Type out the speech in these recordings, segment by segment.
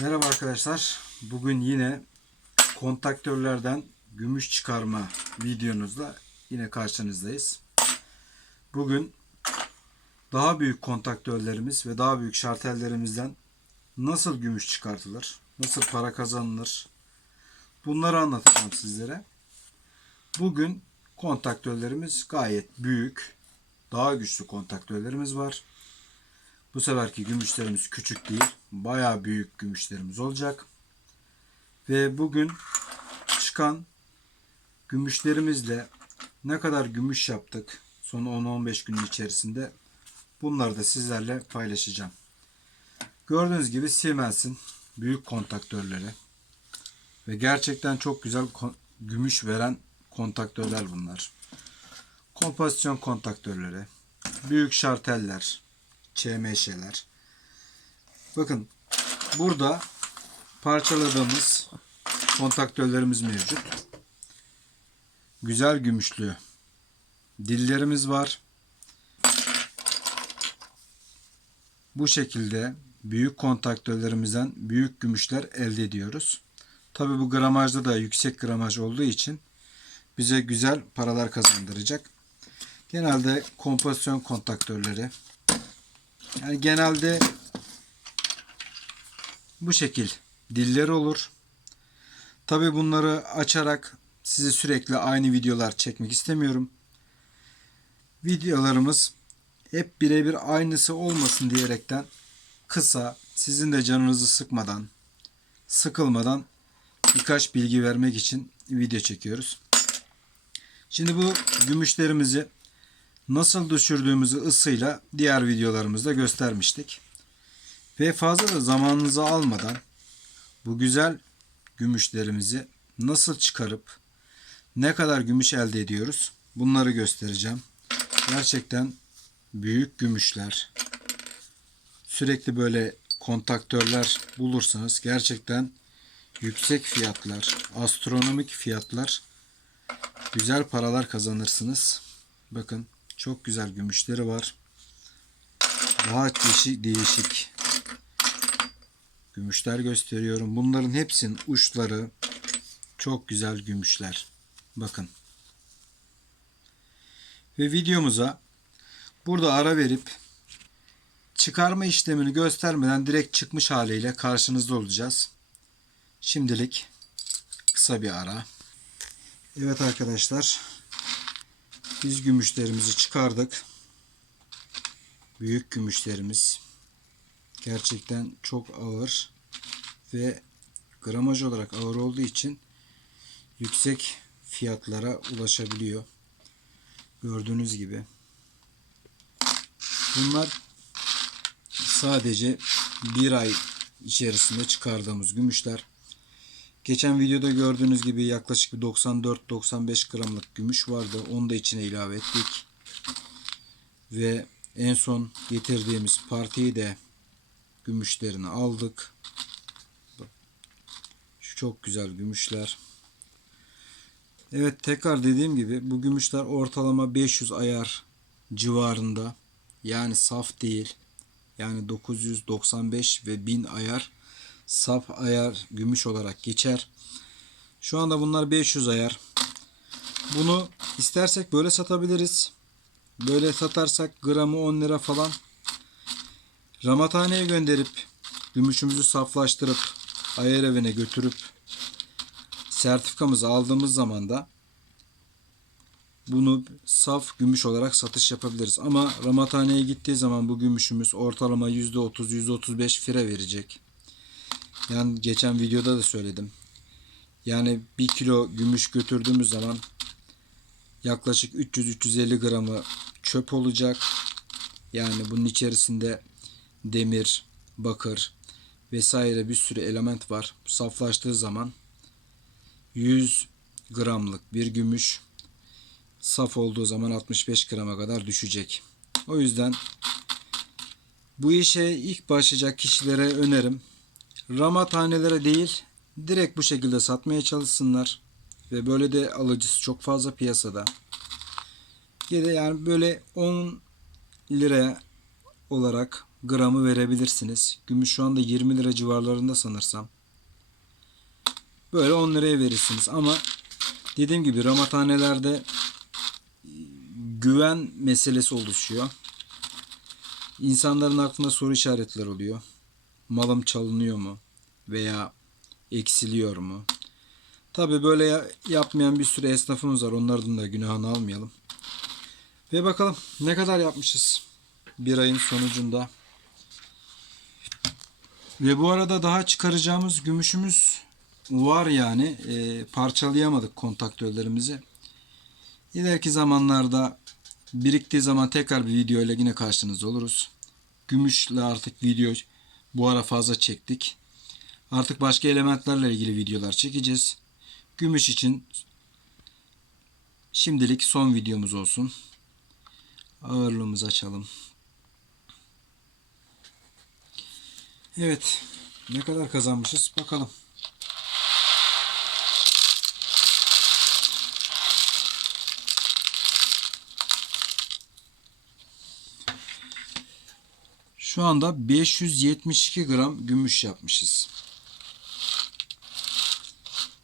Merhaba arkadaşlar. Bugün yine kontaktörlerden gümüş çıkarma videonuzla yine karşınızdayız. Bugün daha büyük kontaktörlerimiz ve daha büyük şartellerimizden nasıl gümüş çıkartılır, nasıl para kazanılır bunları anlatacağım sizlere. Bugün kontaktörlerimiz gayet büyük, daha güçlü kontaktörlerimiz var. Bu seferki gümüşlerimiz küçük değil. Bayağı büyük gümüşlerimiz olacak. Ve bugün çıkan gümüşlerimizle ne kadar gümüş yaptık son 10-15 günün içerisinde bunları da sizlerle paylaşacağım. Gördüğünüz gibi Siemens'in büyük kontaktörleri ve gerçekten çok güzel gümüş veren kontaktörler bunlar. Kompozisyon kontaktörleri, büyük şarteller, ÇMŞ'ler. Bakın burada parçaladığımız kontaktörlerimiz mevcut. Güzel gümüşlü dillerimiz var. Bu şekilde büyük kontaktörlerimizden büyük gümüşler elde ediyoruz. Tabi bu gramajda da yüksek gramaj olduğu için bize güzel paralar kazandıracak. Genelde kompozisyon kontaktörleri yani genelde bu şekil dilleri olur. Tabi bunları açarak size sürekli aynı videolar çekmek istemiyorum. Videolarımız hep birebir aynısı olmasın diyerekten kısa, sizin de canınızı sıkmadan, sıkılmadan birkaç bilgi vermek için video çekiyoruz. Şimdi bu gümüşlerimizi nasıl düşürdüğümüzü ısıyla diğer videolarımızda göstermiştik. Ve fazla da zamanınızı almadan bu güzel gümüşlerimizi nasıl çıkarıp ne kadar gümüş elde ediyoruz bunları göstereceğim. Gerçekten büyük gümüşler. Sürekli böyle kontaktörler bulursanız gerçekten yüksek fiyatlar, astronomik fiyatlar güzel paralar kazanırsınız. Bakın çok güzel gümüşleri var. Daha değişik, değişik gümüşler gösteriyorum. Bunların hepsinin uçları çok güzel gümüşler. Bakın. Ve videomuza burada ara verip çıkarma işlemini göstermeden direkt çıkmış haliyle karşınızda olacağız. Şimdilik kısa bir ara. Evet arkadaşlar. Biz gümüşlerimizi çıkardık. Büyük gümüşlerimiz gerçekten çok ağır ve gramaj olarak ağır olduğu için yüksek fiyatlara ulaşabiliyor. Gördüğünüz gibi. Bunlar sadece bir ay içerisinde çıkardığımız gümüşler. Geçen videoda gördüğünüz gibi yaklaşık bir 94-95 gramlık gümüş vardı. Onu da içine ilave ettik. Ve en son getirdiğimiz partiyi de gümüşlerini aldık. Şu çok güzel gümüşler. Evet tekrar dediğim gibi bu gümüşler ortalama 500 ayar civarında. Yani saf değil. Yani 995 ve 1000 ayar saf ayar gümüş olarak geçer. Şu anda bunlar 500 ayar. Bunu istersek böyle satabiliriz. Böyle satarsak gramı 10 lira falan. Ramathaneye gönderip gümüşümüzü saflaştırıp ayar evine götürüp sertifikamızı aldığımız zaman da bunu saf gümüş olarak satış yapabiliriz. Ama ramathaneye gittiği zaman bu gümüşümüz ortalama %30 %35 fire verecek. Yani geçen videoda da söyledim. Yani 1 kilo gümüş götürdüğümüz zaman yaklaşık 300-350 gramı çöp olacak. Yani bunun içerisinde demir, bakır vesaire bir sürü element var. Saflaştığı zaman 100 gramlık bir gümüş saf olduğu zaman 65 grama kadar düşecek. O yüzden bu işe ilk başlayacak kişilere önerim ramathanelere değil direkt bu şekilde satmaya çalışsınlar ve böyle de alıcısı çok fazla piyasada. Yani böyle 10 liraya olarak gramı verebilirsiniz. Gümüş şu anda 20 lira civarlarında sanırsam. Böyle 10 liraya verirsiniz ama dediğim gibi ramathanelerde e, güven meselesi oluşuyor. İnsanların aklında soru işaretler oluyor. Malım çalınıyor mu? Veya eksiliyor mu? Tabi böyle ya- yapmayan bir sürü esnafımız var. Onların da günahını almayalım. Ve bakalım ne kadar yapmışız bir ayın sonucunda. Ve bu arada daha çıkaracağımız gümüşümüz var yani. E, parçalayamadık kontaktörlerimizi. İleriki zamanlarda biriktiği zaman tekrar bir video ile yine karşınızda oluruz. Gümüşle artık video bu ara fazla çektik. Artık başka elementlerle ilgili videolar çekeceğiz. Gümüş için şimdilik son videomuz olsun. Ağırlığımızı açalım. Evet. Ne kadar kazanmışız bakalım. Şu anda 572 gram gümüş yapmışız.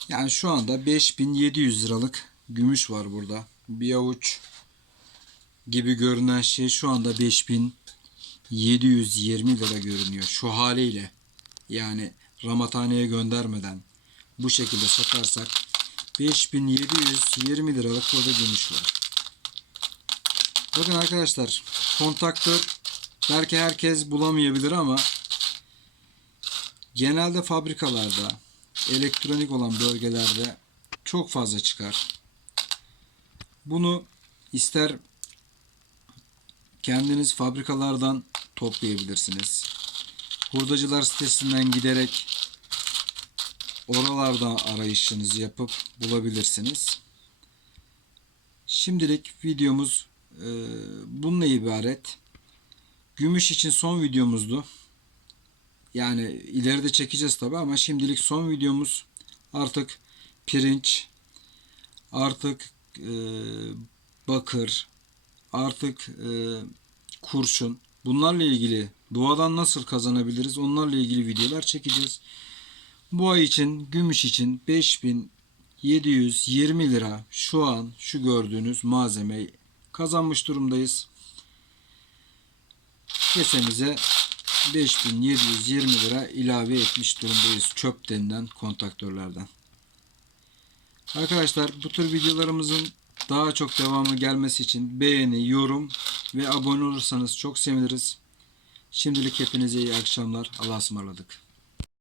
Yani şu anda 5700 liralık gümüş var burada. Bir avuç gibi görünen şey şu anda 5720 lira görünüyor şu haliyle. Yani ramathaneye göndermeden bu şekilde satarsak 5720 liralık burada gümüş var. Bakın arkadaşlar kontaktör belki herkes bulamayabilir ama genelde fabrikalarda elektronik olan bölgelerde çok fazla çıkar. Bunu ister kendiniz fabrikalardan toplayabilirsiniz. Hurdacılar sitesinden giderek oralardan arayışınızı yapıp bulabilirsiniz. Şimdilik videomuz bununla ibaret. Gümüş için son videomuzdu. Yani ileride çekeceğiz tabi ama şimdilik son videomuz artık pirinç, artık e, bakır, artık e, kurşun bunlarla ilgili doğadan nasıl kazanabiliriz onlarla ilgili videolar çekeceğiz. Bu ay için gümüş için 5720 lira şu an şu gördüğünüz malzemeyi kazanmış durumdayız. Kesemize 5720 lira ilave etmiş durumdayız çöp denilen kontaktörlerden. Arkadaşlar bu tür videolarımızın daha çok devamı gelmesi için beğeni, yorum ve abone olursanız çok seviniriz. Şimdilik hepinize iyi akşamlar. Allah'a ısmarladık.